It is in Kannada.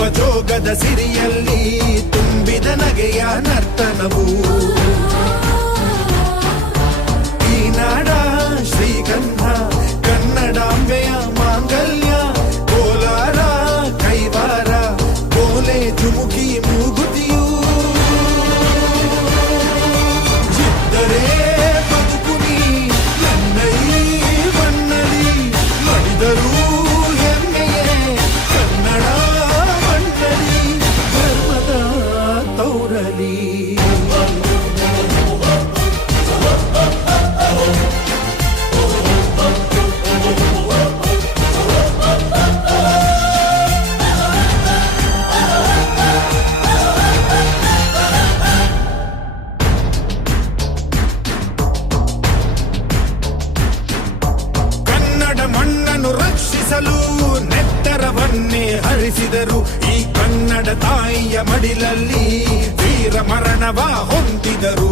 ನಗುವ ಜೋಗದ ಸಿರಿಯಲ್ಲಿ ತುಂಬಿದ ನಗೆಯ ನರ್ತನವು ಈ ನಾಡ ಶ್ರೀಗಂಧ ಕನ್ನಡಾಂಬೆಯ ಮಾಂಗಲ್ಯ ಕೋಲಾರ ಕೈವಾರ ಕೋಲೆ ಜುಮುಕಿ ಮೂಗುತಿಯು ಚಿತ್ತರೇ ಬದುಕುನಿ ನನ್ನೈ ಮನ್ನಲಿ ಮಡಿದರು ಹೆಮ್ಮೆಯೇ ಕನ್ನಡ ಮಣ್ಣಲಿ ಧರ್ಮದ ತೌರಲಿ ಮಣ್ಣನ್ನು ರಕ್ಷಿಸಲು ನೆತ್ತರವನ್ನೇ ಹರಿಸಿದರು ಈ ಕನ್ನಡ ತಾಯಿಯ ಮಡಿಲಲ್ಲಿ ವೀರ ಮರಣವ ಹೊಂದಿದರು